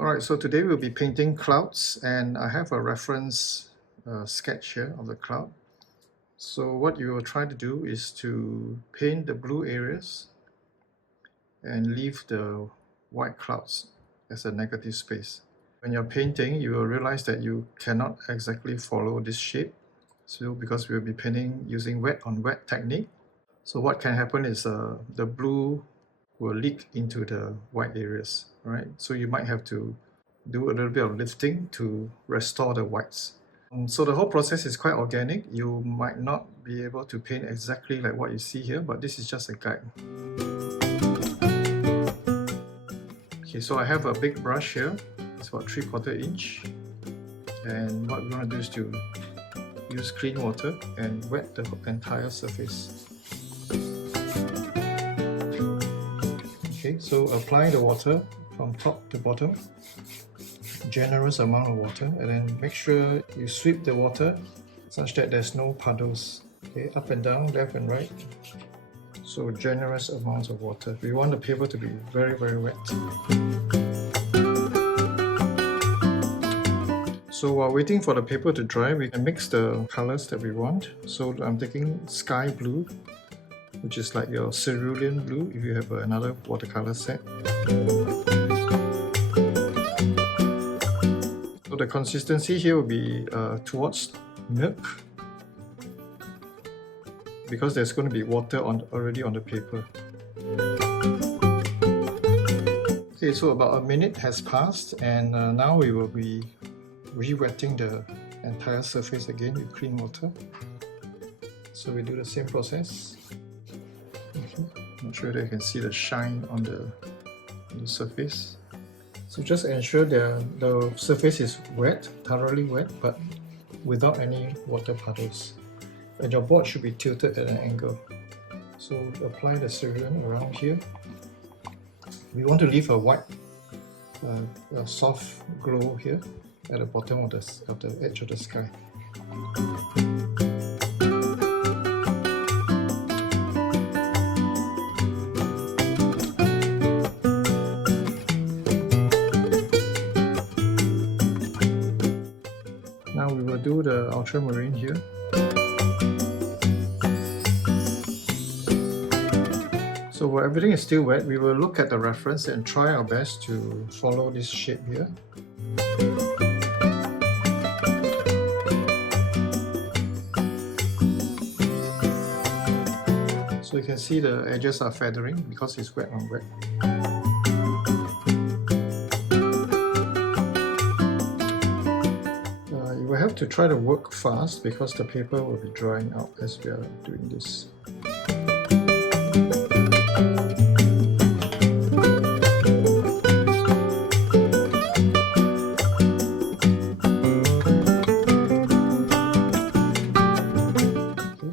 Alright, so today we'll be painting clouds, and I have a reference sketch here of the cloud. So what you will try to do is to paint the blue areas and leave the white clouds as a negative space. When you're painting, you will realize that you cannot exactly follow this shape, so because we'll be painting using wet on wet technique. So what can happen is the blue will leak into the white areas, right? So you might have to do a little bit of lifting to restore the whites. So the whole process is quite organic. You might not be able to paint exactly like what you see here, but this is just a guide. Okay, so I have a big brush here. It's about 3/4 inch. And what we want to do is to use clean water and wet the entire surface. Okay, so apply the water from top to bottom, generous amount of water, and then make sure you sweep the water such that there's no puddles. Okay, up and down, left and right. So generous amounts of water. We want the paper to be very, very wet. So while waiting for the paper to dry, we can mix the colors that we want. So I'm taking sky blue, which is like your cerulean blue if you have another watercolor set. So the consistency here will be towards milk, because there's going to be water already on the paper. Okay, so about a minute has passed, and now we will be re-wetting the entire surface again with clean water. So we do the same process. Okay. Not sure that you can see the shine on the surface. So just ensure the surface is wet, thoroughly wet, but without any water puddles. And your board should be tilted at an angle. So apply the cerulean around here. We want to leave a white, a soft glow here at the bottom of the edge of the sky. Now we will do the ultramarine here. So while everything is still wet, we will look at the reference and try our best to follow this shape here. So you can see the edges are feathering because it's wet on wet. You will have to try to work fast because the paper will be drying out as we are doing this.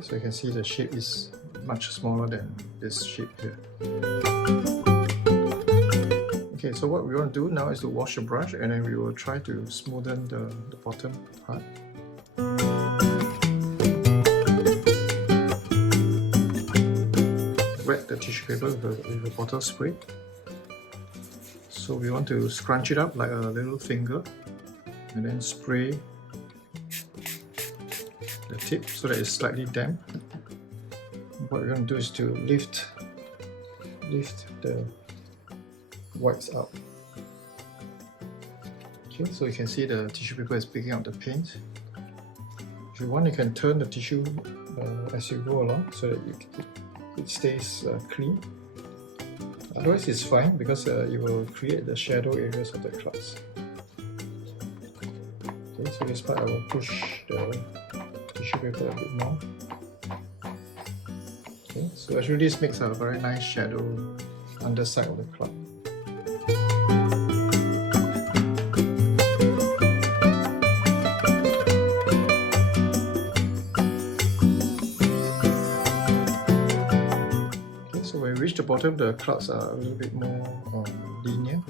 So you can see the shape is much smaller than this shape here. Okay, so what we want to do now is to wash the brush, and then we will try to smoothen the bottom part. Wet the tissue paper with a bottle spray. So we want to scrunch it up like a little finger, and then spray the tip so that it's slightly damp. What we're going to do is to lift the whites up. Okay, so you can see the tissue paper is picking up the paint. If you want, you can turn the tissue as you go along so that it stays clean. Otherwise it's fine because you will create the shadow areas of the clouds. Okay, so this part I will push the tissue paper a bit more. Okay, so actually this makes a very nice shadow underside of the cloud. Okay, so when we reach the bottom, the clouds are a little bit more linear.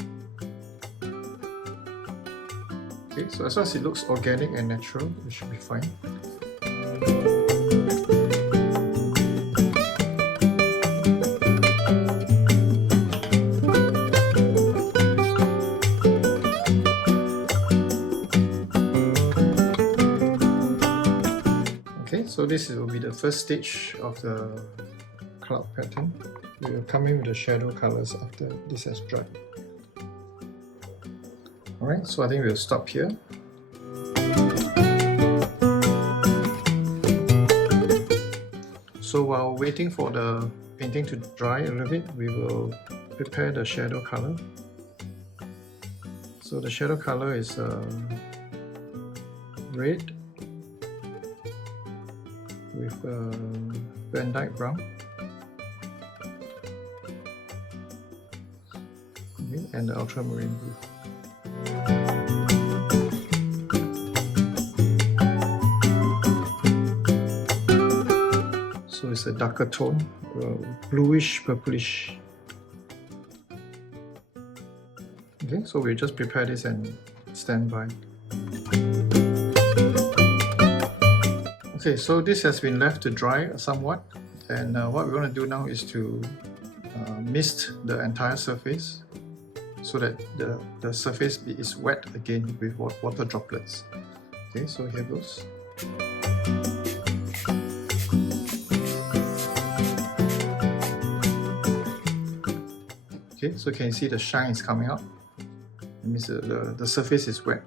Okay, so as long as it looks organic and natural, it should be fine. so this will be the first stage of the cloud pattern. We will come in with the shadow colors after this has dried. Alright, so I think we'll stop here. So while waiting for the painting to dry a little bit, we will prepare the shadow color. So the shadow color is red with Van Dyke brown, okay, and the ultramarine blue. So it's a darker tone, bluish purplish. Okay, so we'll just prepare this and stand by. Okay, so this has been left to dry somewhat, and what we're going to do now is to mist the entire surface so that the surface is wet again with water droplets. Okay, so here goes. Okay, so can you see the shine is coming out? It means the surface is wet.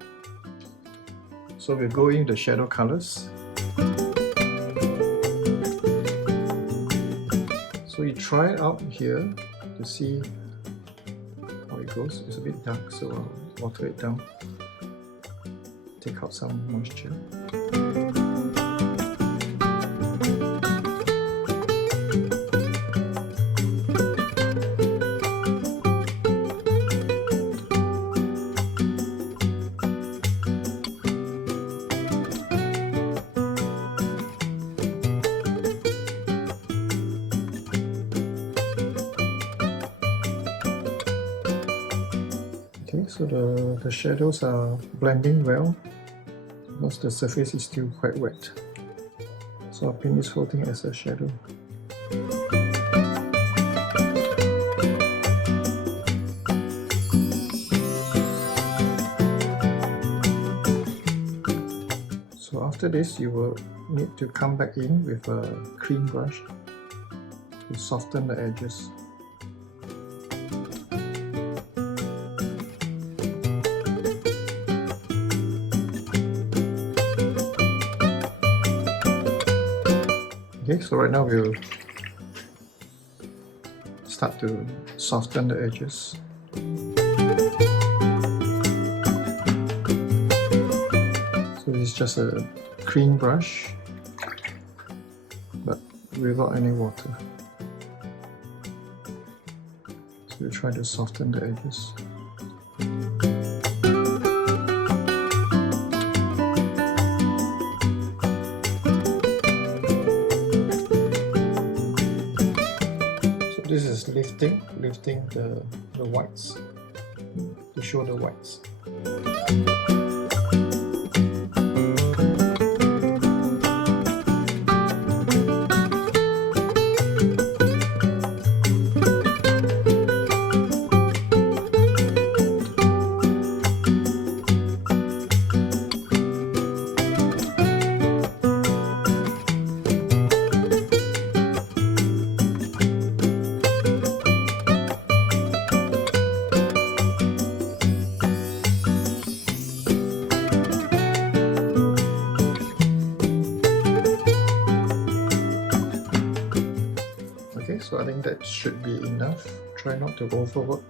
So we'll go in the shadow colors. So you try it out here to see how it goes. It's a bit dark, so I'll water it down. Take out some moisture. Okay, so the shadows are blending well because the surface is still quite wet. So I'll paint this whole thing as a shadow. So after this, you will need to come back in with a clean brush to soften the edges. Okay, so right now we'll start to soften the edges. So this is just a clean brush, but without any water. So we'll try to soften the edges. This is lifting the whites, to show the whites. Okay, so I think that should be enough. Try not to overwork.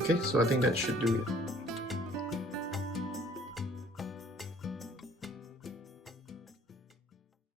Okay, so I think that should do it.